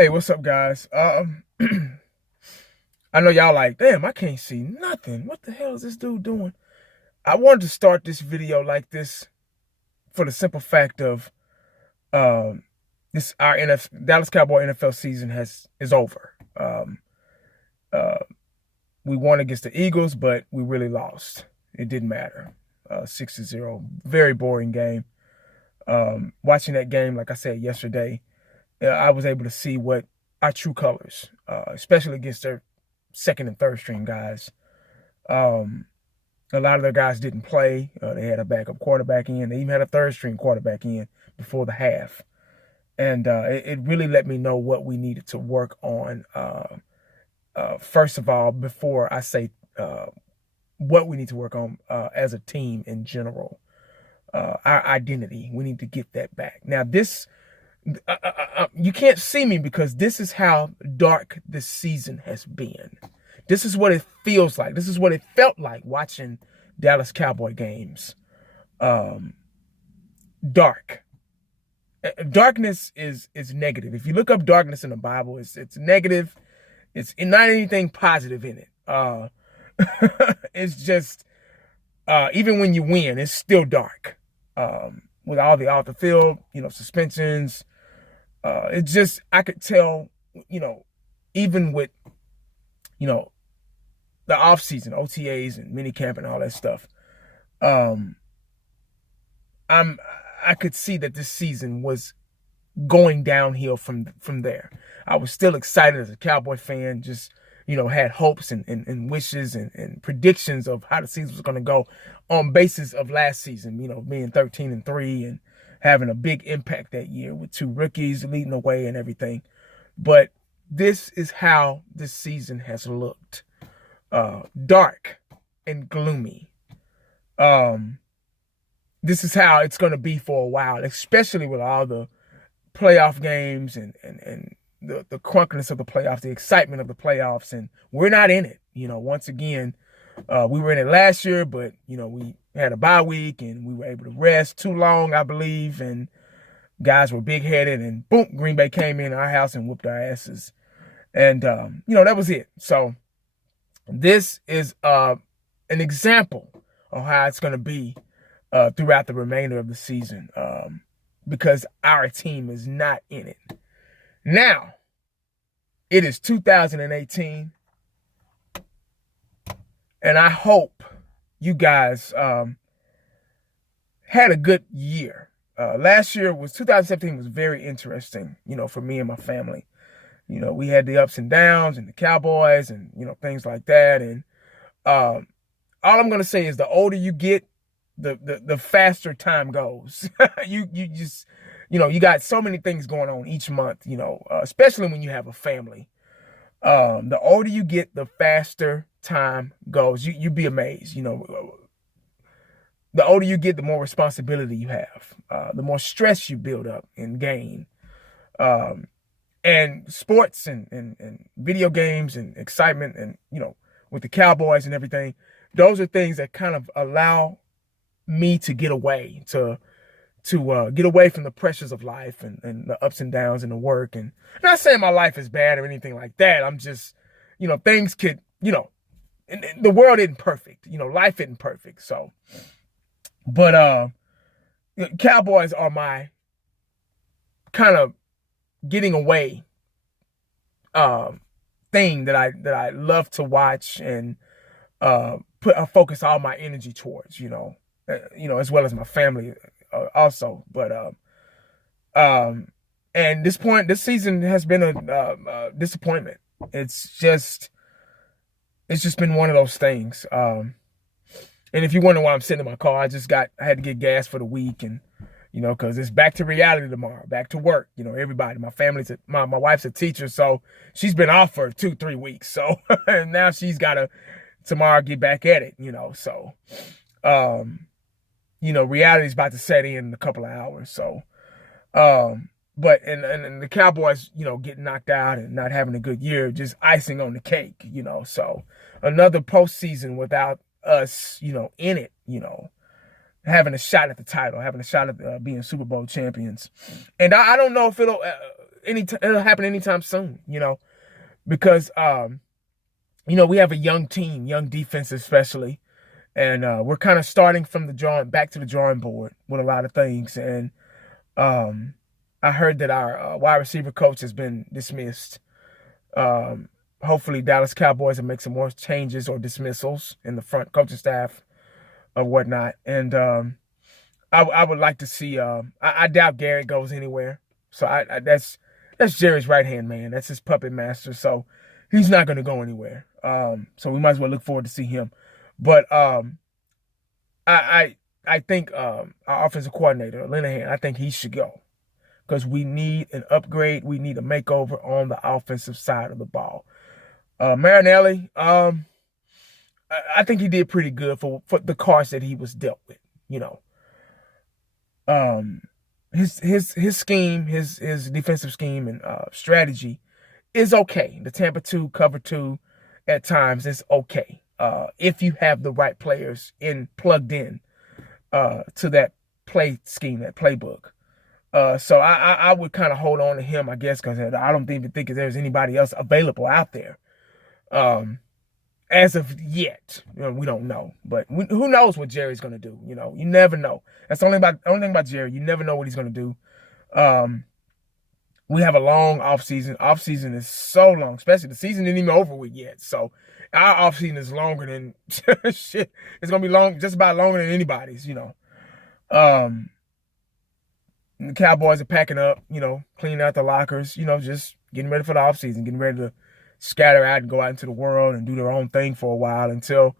Hey, what's up, guys? I know y'all like, damn, I can't see nothing. What the hell is this dude doing? I wanted to start this video like this for the simple fact of this our Dallas Cowboy NFL season is over. Uh, we won against the Eagles, but we really lost. It didn't matter. 6-0, very boring game. Watching that game, like I said yesterday, I was able to see what our true colors, especially against their second and third string guys. A lot of their guys didn't play. They had a backup quarterback in. They even had a third string quarterback in before the half. And it really let me know what we needed to work on. First of all, before I say what we need to work on as a team in general, our identity, we need to get that back. Now, this, you can't see me because this is how dark this season has been. This is what it feels like. This is what it felt like watching Dallas Cowboy games. Dark. Darkness is negative. If you look up darkness in the Bible, it's negative. It's not anything positive in it. It's just even when you win, it's still dark. With all the off the field, suspensions. It's just, I could tell, even with, the off season, OTAs and minicamp and all that stuff. I could see that this season was going downhill from there. I was still excited as a Cowboy fan, just, had hopes and wishes and predictions of how the season was going to go on basis of last season, being 13-3 and having a big impact that year with two rookies leading the way and everything. But this is how this season has looked. Dark and gloomy. This is how it's going to be for a while, especially with all the playoff games and the crunkiness of the playoffs, the excitement of the playoffs, and we're not in it. Once again, we were in it last year, but, we had a bye week and we were able to rest too long, I believe, and guys were big-headed, and boom, Green Bay came in our house and whooped our asses. And, that was it. So this is an example of how it's going to be throughout the remainder of the season because our team is not in it. Now, it is 2018, and I hope you guys had a good year. Last year 2017 was very interesting, for me and my family. We had the ups and downs and the Cowboys and, things like that. And all I'm going to say is the older you get, the faster time goes. You just, you got so many things going on each month, especially when you have a family. The older you get, the faster time goes. You'd be amazed. The older you get, the more responsibility you have, the more stress you build up and gain. And sports and video games and excitement and, with the Cowboys and everything, those are things that kind of allow me to get away, to get away from the pressures of life and the ups and downs and the work. And I'm not saying my life is bad or anything like that. I'm just, things could, and the world isn't perfect. Life isn't perfect. So, but Cowboys are my kind of getting away thing that I love to watch and focus all my energy towards, as well as my family also. But and this season has been a disappointment. It's just been one of those things. And if you wonder why I'm sitting in my car, I had to get gas for the week, and because it's back to reality tomorrow, back to work. Everybody, my wife's a teacher, so she's been off for 2-3 weeks. So and now she's got to tomorrow get back at it. So reality's about to set in a couple of hours. So but and the Cowboys, getting knocked out and not having a good year, just icing on the cake. So another postseason without us, in it, having a shot at the title, having a shot at being Super Bowl champions. And I don't know if it'll happen anytime soon, because we have a young team, young defense especially, and we're kind of starting from back to the drawing board with a lot of things. And I heard that our wide receiver coach has been dismissed. Hopefully Dallas Cowboys will make some more changes or dismissals in the front coaching staff or whatnot. And I would like to see. I doubt Garrett goes anywhere. So that's Jerry's right hand man. That's his puppet master. So he's not going to go anywhere. So we might as well look forward to see him. But I think our offensive coordinator, Linehan, I think he should go, because we need an upgrade. We need a makeover on the offensive side of the ball. Marinelli, I think he did pretty good for the cards that he was dealt with. His scheme, his defensive scheme and strategy is okay. The Tampa 2 cover 2 at times is okay. If you have the right players plugged in to that play scheme, that playbook. So I would kind of hold on to him, I guess, because I don't even think there's anybody else available out there. As of yet, we don't know. But who knows what Jerry's going to do? You never know. That's the only thing about Jerry. You never know what he's going to do. We have a long offseason. Offseason is so long, especially the season isn't even over with yet. So our offseason is longer than shit. It's going to be long, just about longer than anybody's, The Cowboys are packing up, cleaning out the lockers, just getting ready for the offseason, getting ready to scatter out and go out into the world and do their own thing for a while until,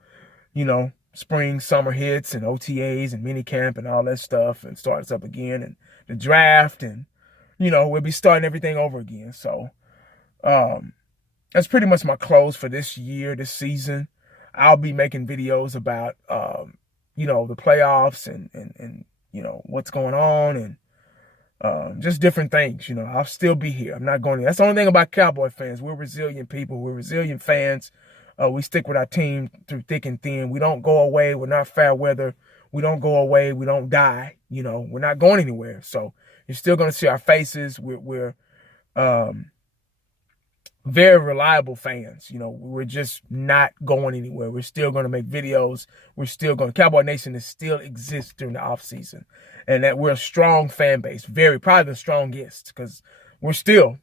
spring, summer hits and OTAs and minicamp and all that stuff, and starts up again, and the draft, and, we'll be starting everything over again. So that's pretty much my close for this year, this season. I'll be making videos about, the playoffs and what's going on, and just different things. I'll still be here. I'm not going to. That's the only thing about Cowboy fans. We're resilient people. We're resilient fans. We stick with our team through thick and thin. We don't go away. We're not fair weather. We don't go away. We don't die. We're not going anywhere. So you're still going to see our faces. We're very reliable fans. We're just not going anywhere. We're still going to make videos. We're still going. Cowboy Nation is still exists during the off season, and that we're a strong fan base. Probably the strongest, because we're still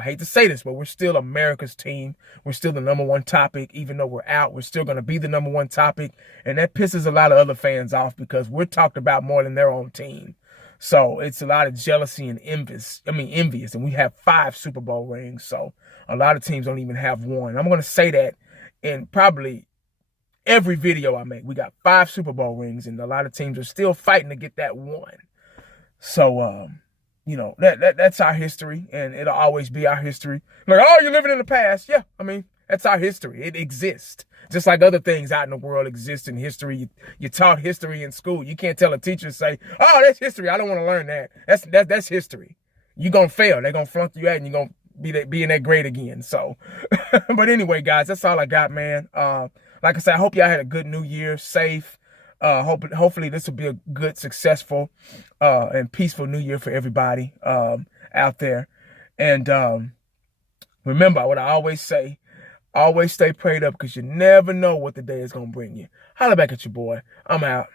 hate to say this, but we're still America's team. We're still the #1 topic. Even though we're out, we're still going to be the #1 topic, and that pisses a lot of other fans off, because we're talked about more than their own team. So it's a lot of jealousy and envious, and we have 5 Super Bowl rings. So a lot of teams don't even have 1. I'm going to say that in probably every video I make. We got 5 Super Bowl rings, and a lot of teams are still fighting to get that 1. So, that's our history, and it'll always be our history. Like, oh, you're living in the past. Yeah, that's our history. It exists. Just like other things out in the world exist in history. You taught history in school. You can't tell a teacher, say, oh, that's history. I don't want to learn that. That's history. You're going to fail. They're going to flunk you out, and you're going to be in that grade again. So, but anyway, guys, that's all I got, man. Like I said, I hope y'all had a good New Year, safe. Hopefully this will be a good, successful, and peaceful New Year for everybody out there. And remember what I always say. Always stay prayed up, because you never know what the day is going to bring you. Holla back at your boy. I'm out.